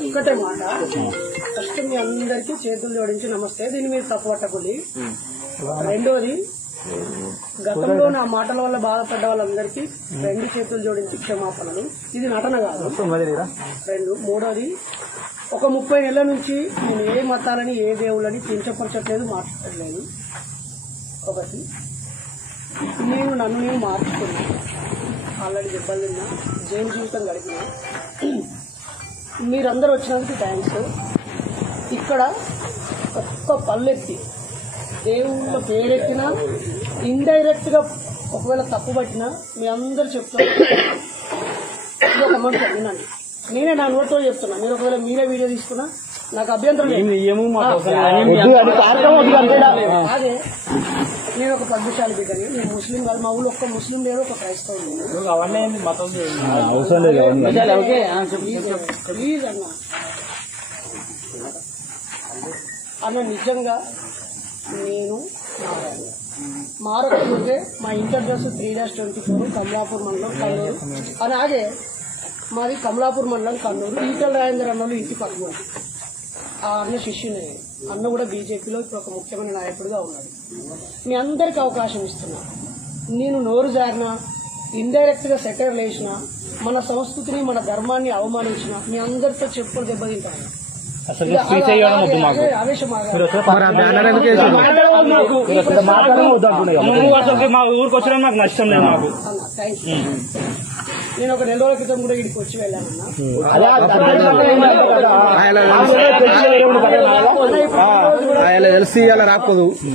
ఒక్కటే మాట, ఫస్ట్ మీ అందరికీ చేతులు జోడించి నమస్తే. దీన్ని మీరు తప్పట్టకండి. రెండోది, గతంలో నా మాటల వల్ల బాధపడ్డ వాళ్ళందరికీ 2 చేతులు జోడించి క్షమాపణలు. ఇది నటన కాదు. మూడోది, ఒక 30 నెలల నుంచి నేను ఏ మతాలని ఏ దేవుళ్ళని కించపరచట్లేదు, మాట్లాడలేదు. ఒకటి, నన్ను నేను మార్చుకున్నా. ఆల్రెడీ దెబ్బలు తిన్నా, జైలు జీవితం గడిపినా. మీరందరూ వచ్చినందుకు థ్యాంక్స్. ఇక్కడ ఒక్క పల్లెత్తి దేవుళ్ళ పేరెత్తినా, ఇండైరెక్ట్ గా ఒకవేళ తప్పు పట్టినా మీ అందరు చెప్తారు. ఇది ఒక మంచి వినండి. నేనే నా నోట్తో చెప్తున్నా. మీరు ఒకవేళ మీరే వీడియో తీసుకున్నా నాకు అభ్యంతరం లేదు. అదే నేను ఒక 10 నిమిషాలు బిడ్డని. నేను ముస్లిం కాదు. మా ఊళ్ళో ఒక్క ముస్లిం లేదు, ఒక క్రైస్తవుడు లేదు. ప్లీజ్ అన్న నిజంగా నేను మారకపోతే మా ఇంటర్ డ్రెస్ 3-24 కమలాపూర్ మండలం కన్నూరు. అలాగే మాది కమలాపూర్ మండలం కన్నూరు. ఈటల రాజేందర్ అన్నలు ఇంటి పక్కన. ఆ అన్న శిష్యుని. అన్న కూడా బీజేపీలో ఇప్పుడు ఒక ముఖ్యమైన నాయకుడిగా ఉన్నాడు. మీ అందరికి అవకాశం ఇస్తున్నా. నేను నోరు జారినా, ఇండైరెక్ట్ గా సెటైర్లు వేసినా, మన సంస్కృతిని మన ధర్మాన్ని అవమానించిన మీ అందరితో చెప్పులు దెబ్బతింటాను. నేను ఒక 2 రోజుల క్రితం కూడా ఇక్కడికి వచ్చి వెళ్ళానన్నా.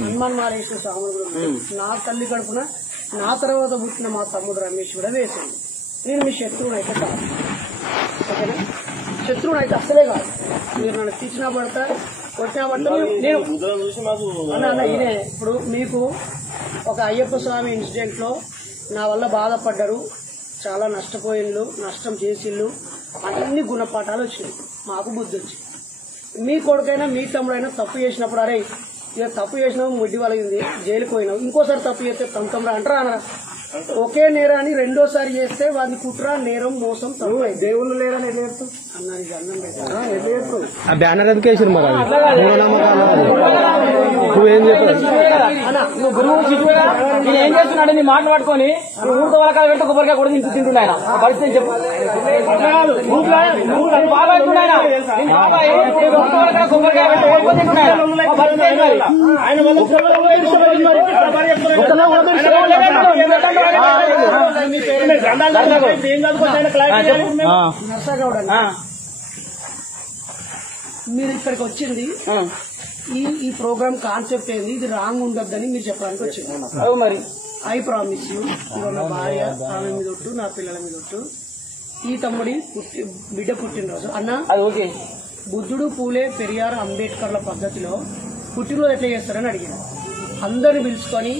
హనుమాన్ మారేశ్వర స్వామి కూడా నా తల్లి కడుపున నా తర్వాత పుట్టిన మా తమ్ముడు రమేష్ కూడా వేసింది. నేను మీ శత్రువుని అయితే కాదు, ఓకేనా? శత్రువుని అయితే అసలే కాదు. మీరు నన్ను తీసినా పడతా, కొట్టినా పడతా. నేను అన్న ఇదే ఇప్పుడు మీకు ఒక అయ్యప్ప స్వామి ఇన్సిడెంట్ లో నా వల్ల బాధపడ్డారు, చాలా నష్టపోయిళ్ళు, నష్టం చేసిళ్ళు, అన్ని గుణపాఠాలు వచ్చినాయి. మాకు బుద్ధి వచ్చింది. మీ కొడుకైనా మీ తమ్ముడైనా తప్పు చేసినప్పుడు అరే ఇక తప్పు చేసినావు, ముడ్డి వలగింది, జైలుకు పోయినావు, ఇంకోసారి తప్పు చేస్తే తమ్మురా అంటారా అన్న? ఒకే నేరాన్ని రెండోసారి చేస్తే వాడిని కుట్ర, నేరం, మోసం, తప్పు. దేవుళ్ళు లేరని ఎట్లా అన్నారు? ఇది అన్నం బ్యానర్ ఎందుకు వేసారు? ఏం చేస్తున్నాడు? నీ మాట పట్టుకొని ఊరితో వాళ్ళ కాలు పెట్టి కొబ్బరికాయ కూడా తింటున్నాయన పరిస్థితి చెప్పు. బాబాయ్ కొబ్బరికాయ పెట్టి తింటున్నాయన మీరు ఇక్కడికి వచ్చింది ఈ ప్రోగ్రామ్ కాన్సెప్ట్ ఏంది, ఇది రాంగ్ ఉండొద్దని మీరు చెప్పడానికి వచ్చింది. మరి ఐ ప్రామిస్ యూ, నా భార్య ఆమె మీద ఒట్టు, నా పిల్లల మీద ఒట్టు, ఈ తమ్ముడి బిడ్డ పుట్టినరోజు అన్న. ఓకే. బుద్ధుడు, పూలే, పెరియార్, అంబేద్కర్ల పద్ధతిలో పుట్టినరోజు ఎట్లా చేస్తారని అడిగాను. అందరిని పిలుచుకొని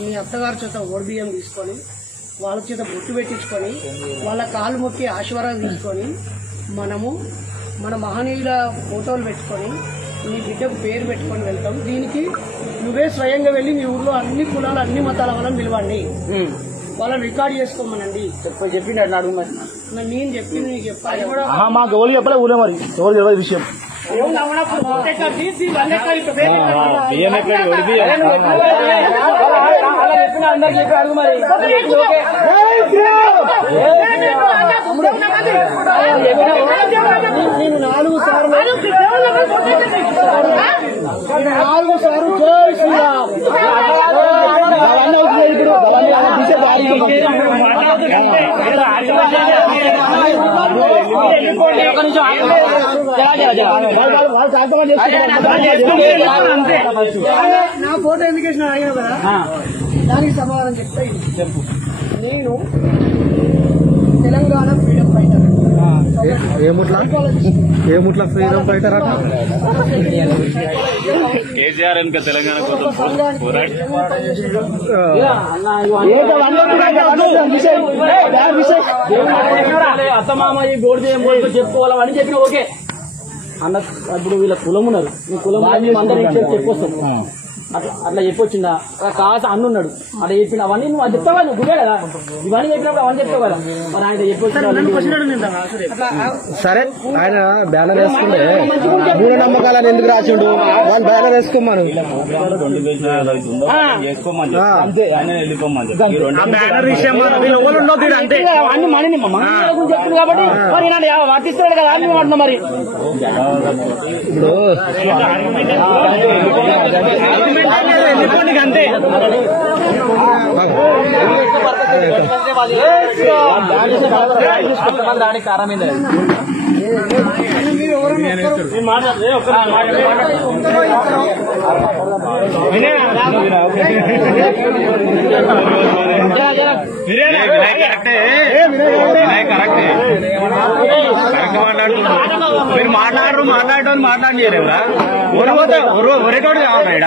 మీ అత్తగారి చేత ఓడిబియ్యం తీసుకొని వాళ్ళ చేత బొట్టు పెట్టించుకొని వాళ్ళ కాలు మొక్కి ఆశీర్వాదం తీసుకొని మనము మన మహనీయుల ఫోటోలు పెట్టుకొని మీ బిడ్డకు పేరు పెట్టుకొని వెళ్తాం. దీనికి నువ్వే స్వయంగా వెళ్లి మీ ఊర్లో అన్ని కులాలు అన్ని మతాల వాళ్ళని పిలవండి, వాళ్ళని రికార్డ్ చేసుకోమనండి చెప్పిండు. అడుగు మరి నేను చెప్పింది నీకు చెప్పాలి. మాకు ఎవరు చెప్పలే ఊరే మరి ఎవరు తెలియదు విషయం. అందరికి చెప్పి అడుగు మరి. నేను 4 సార్లు జై శ్రీరామ్ నా ఫోటో ఎందుకేసిన అడిగిన కదా, దానికి సమాధానం చెప్తా. నేను తెలంగాణ ఫ్రీడమ్ ఫైటర్. ఏముట్ల ఫ్రీడమ్ ఫైటర్ అట కేసీఆర్ ఇంకా తెలంగాణ కోసం అత్తమామయ్య గోడు చెప్పుకోవాలని చెప్పిన ఓకే అన్న. ఇప్పుడు వీళ్ళ కులం ఉన్నారు, మీ కులం అందరికి చెప్పొస్తాం. అట్లా చెప్పొచ్చిందా కాస్త అన్నున్నాడు అట్లా చెప్పిన అవన్నీ నువ్వు అది చెప్తావా నువ్వు గుడే కదా ఇవన్నీ చెప్పినప్పుడు అవన్నీ చెప్తావు కదా మరి ఆయన చెప్పొచ్చిన సరే ఆయన బ్యానర్ వేసుకుంటే మూఢ నమ్మకాలని ఎందుకు రాసిండు వాళ్ళు బ్యానర్ వేసుకోమను అన్ని మనని చెప్తుంది కాబట్టి మరి వర్తిస్తున్నాడు కదా అని అంటున్నా మరి ఇప్పుడు అంతే దానికి కారణం మీరు మాట్లాడేటోళ్ళు ఒరేటోడు కావాలి